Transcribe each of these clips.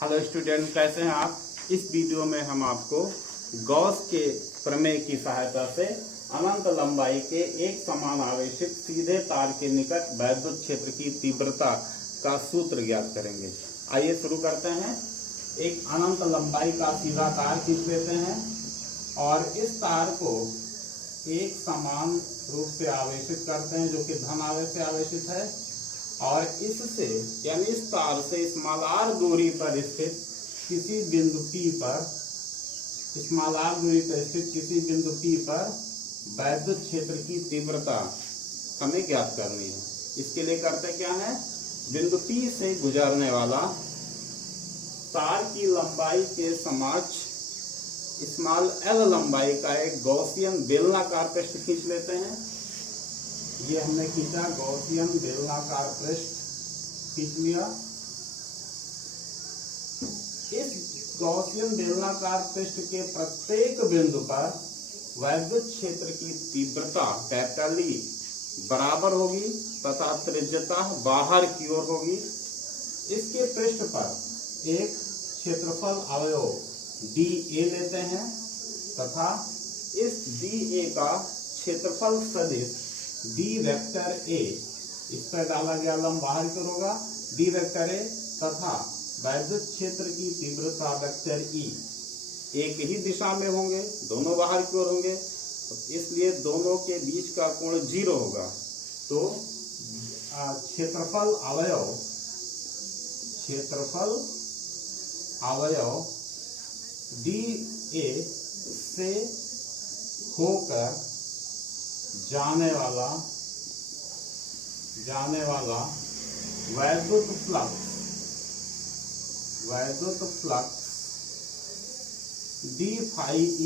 Hello student, कैसे हैं आप। इस वीडियो में हम आपको गॉस के प्रमेय की सहायता से अनंत लंबाई के एक समान आवेशित सीधे तार के निकट वैद्युत क्षेत्र की तीव्रता का सूत्र ज्ञात करेंगे। आइए शुरू करते हैं। एक अनंत लंबाई का सीधा तार खींच लेते हैं और इस तार को एक समान रूप से आवेशित करते हैं, जो कि धन आवेश से आवेशित है, और इससे यानी इस तार से स्मॉल r दूरी पर स्थित किसी बिंदु P पर स्मॉल r दूरी पर स्थित किसी बिंदु P पर वैद्युत क्षेत्र की तीव्रता हमें ज्ञात करनी है। इसके लिए करते क्या है, बिंदु P से गुजरने वाला तार की लंबाई के समक्ष स्मॉल l लंबाई का एक गॉसियन बेलनाकार पृष्ठ खींच लेते हैं। ये हमने खींचा, गॉसियन बेलनाकार पृष्ठ खींच लिया। इस गॉसियन बेलनाकार पृष्ठ के प्रत्येक बिंदु पर वैद्युत क्षेत्र की तीव्रता कैपिटल E बराबर होगी तथा त्रिज्यता बाहर की ओर होगी। इसके पृष्ठ पर एक क्षेत्रफल अवयव dA लेते हैं तथा इस dA का क्षेत्रफल सदिश d वेक्टर A, इस पर डाला गया लंब बाहर की ओर होगा, d वेक्टर A तथा वैद्युत क्षेत्र की तीव्रता वेक्टर E एक ही दिशा में होंगे, दोनों बाहर की ओर होंगे, इसलिए दोनों के बीच का कोण 0 होगा। तो क्षेत्रफल अवयव dA से होकर जाने वाला वैद्युत flux d phi E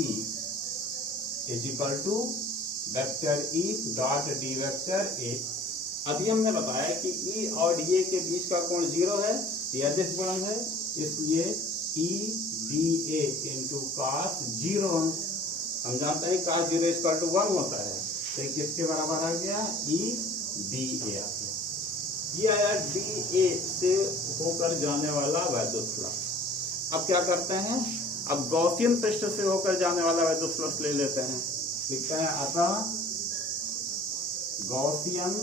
is equal to vector E dot d vector A। अभी हमने बताया कि E और dA के बीच का कोण 0 है, यह अदिश गुणन है, इसलिए E dA इंटू cos 0 हम जानते हैं cos 0 इक्वल टू 1 होता है, तो किसके बराबर आ गया, E dA आ गया। ये आया dA से होकर जाने वाला वैद्युत फ्लक्स। अब क्या करते हैं, अब गॉसियन पृष्ठ से होकर जाने वाला वैद्युत फ्लक्स ले लेते हैं। लिखते हैं अतः गॉसियन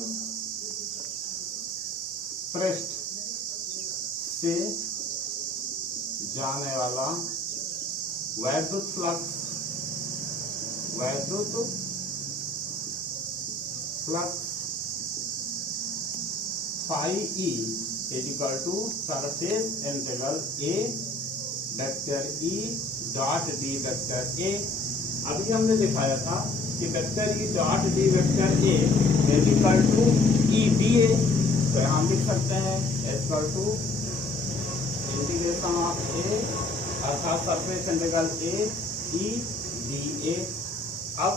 पृष्ठ से जाने वाला वैद्युत flux phi E is equal to surface integral A vector E dot d vector A। अभी हमने दिखाया था कि vector E dot d vector A is equal to E dA, तो यहाँ लिख सकते हैं equal to integration of A अर्थात surface integral A E dA। अब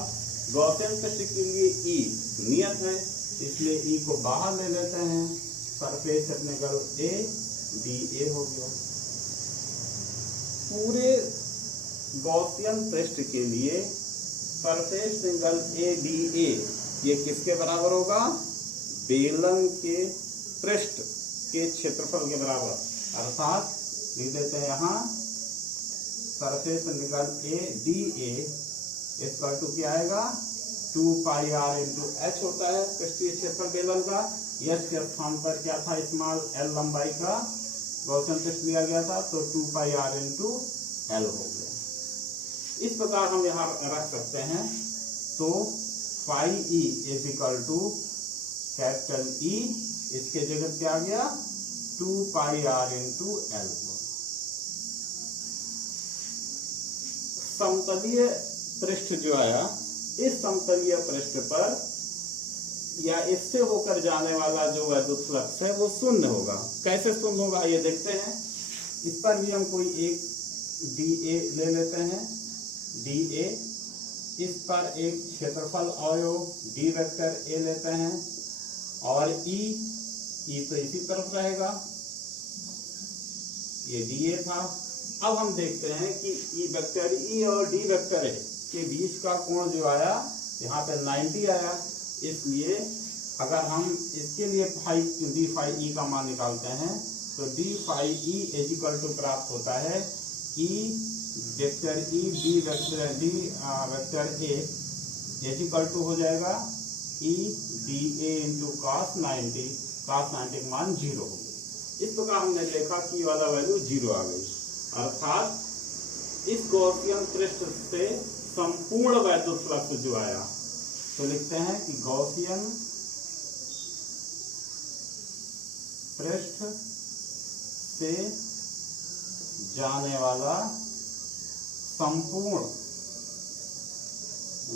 गॉसियन पृष्ठ के लिए E नियत है, इसलिए E को बाहर ले लेते हैं, सरफेस इंटीग्रल A dA हो गया। पूरे गॉसियन पृष्ठ के लिए सरफेस इंटीग्रल A dA ये किसके बराबर होगा, बेलन के पृष्ठ के क्षेत्रफल के बराबर, अर्थात लिख देते हैं यहाँ surface integral A dA equal to क्या आएगा, 2 पाई r इंटू h होता है पृष्ठीय क्षेत्रफल बेलन का। h के स्थान पर क्या था, स्मॉल l लंबाई का गॉसियन पृष्ठ लिया गया था, तो 2 पाई r इंटू l हो गया। इस प्रकार हम यहाँ रख सकते हैं, तो phi E is equal to capital E, इसके जगह क्या आ गया, 2 पाई r इंटू l। समतलीय पृष्ठ जो आया, इस समतलीय पृष्ठ पर या इससे होकर जाने वाला जो वैद्युत फ्लक्स है वो शून्य होगा। कैसे शून्य होगा ये देखते हैं। इस पर भी हम कोई एक dA ले लेते हैं, dA, इस पर एक क्षेत्रफल अवयव d वेक्टर A लेते हैं और E तो इसी तरफ रहेगा, ये dA था। अब हम देखते हैं कि E वेक्टर E और d वेक्टर A के बीच का कोण जो आया, यहाँ पे 90 आया, इसलिए अगर हम इसके लिए d फाई E का मान निकालते हैं तो D phi E is equal to प्राप्त होता है E vector E D vector D vector A is equal to हो जाएगा E D A into cos 90 का मान 0 हो गई। इस प्रकार हमने देखा कि वाला वैल्यू 0 आ गई, अर्थात इस गॉसियन पृष्ठ से संपूर्ण वैद्युत फ्लक्स जो आया, तो लिखते हैं कि गॉसियन पृष्ठ से जाने वाला संपूर्ण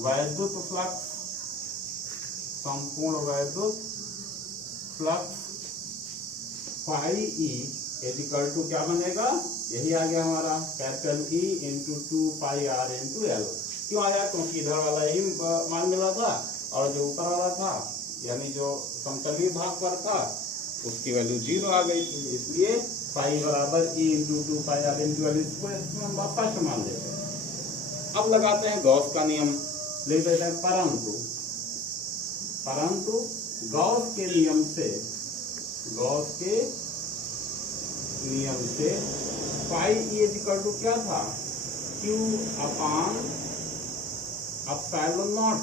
वैद्युत flux phi E is equal to क्या बनेगा, यही आ गया हमारा capital E into 2 pi R into L. क्यों आया, क्योंकि इधर वाला ही मान मिला था और जो ऊपर वाला था यानी जो समतलीय भाग पर था उसकी वैल्यू 0 आ गई थी, इसलिए पाई बराबर E into 2 pi R into L, इसको हम स्पष्ट मान लेते हैं। अब लगाते हैं गॉस का नियम, लिख देते हैं परंतु गॉस के नियम से पाई ई इक्वल टू क्या था, Q upon epsilon naught.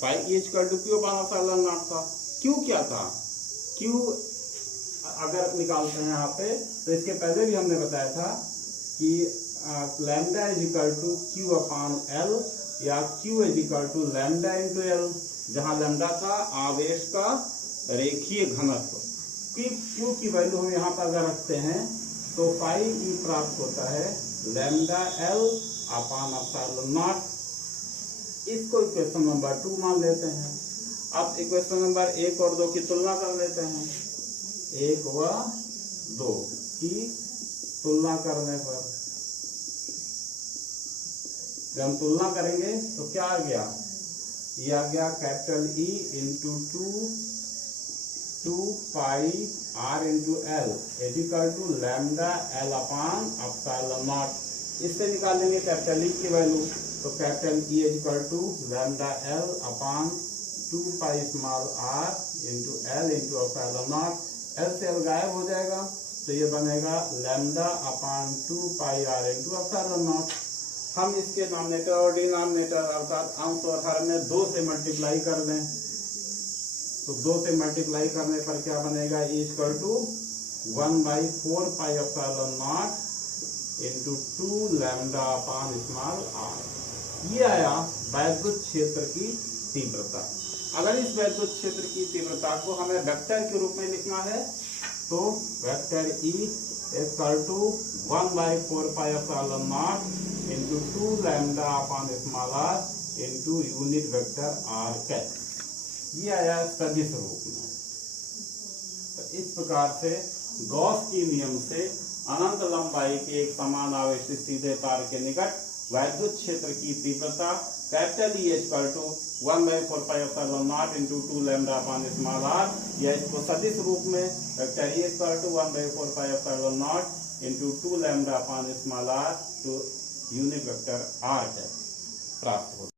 Pi E equal to Q upon epsilon naught था। Q क्या था, Q अगर निकालते हैं यहाँ पे तो इसके पहले भी हमने बताया था कि lambda is equal to Q upon L या Q is equal to lambda into L, जहां लैम्डा था आवेश का रेखीय घनत्व। Q की वैल्यू हम यहाँ पर अगर रखते हैं तो पाई ई प्राप्त होता है lambda L upon epsilon not. इसको इक्वेशन नंबर 2 मान लेते हैं। अब इक्वेशन नंबर 1 और 2 की तुलना कर लेते हैं। 1 व 2 की तुलना करने पर जब हम तुलना करेंगे तो क्या आ गया, ये आ गया capital E into 2 pi R into L is equal to lambda L upon epsilon naught. इससे निकालेंगे कैपिटल E की वैल्यू, तो capital E is equal to lambda L upon 2 pi small R into L into epsilon naught. L से L गायब हो जाएगा तो ये बनेगा lambda upon 2 pi R into epsilon naught. हम इसके नॉमिनेटर और डिनोमिनेटर अर्थात अंश और हर में 2 से मल्टीप्लाई कर दें, तो 2 से मल्टीप्लाई करने पर क्या बनेगा, E equal to 1/4 pi epsilon naught into 2 lambda upon small R. ये आया वैद्युत क्षेत्र की तीव्रता। अगर इस वैद्युत क्षेत्र की तीव्रता को हमें वेक्टर के रूप में लिखना है तो vector E equal to 1/4 pi epsilon naught into 2 lambda upon small R into unit vector R cap. ये आया सदिश रूप में। तो इस प्रकार से गॉस के नियम से अनंत लंबाई के एक समान आवेशित सीधे तार के निकट वैद्युत क्षेत्र की तीव्रता capital E equal to 1/4 pi epsilon naught into 2 lambda upon small R, या इसको सदिश रूप में vector E equal to 1/4 pi epsilon naught into 2 lambda upon small R to unit vector R प्राप्त होता है।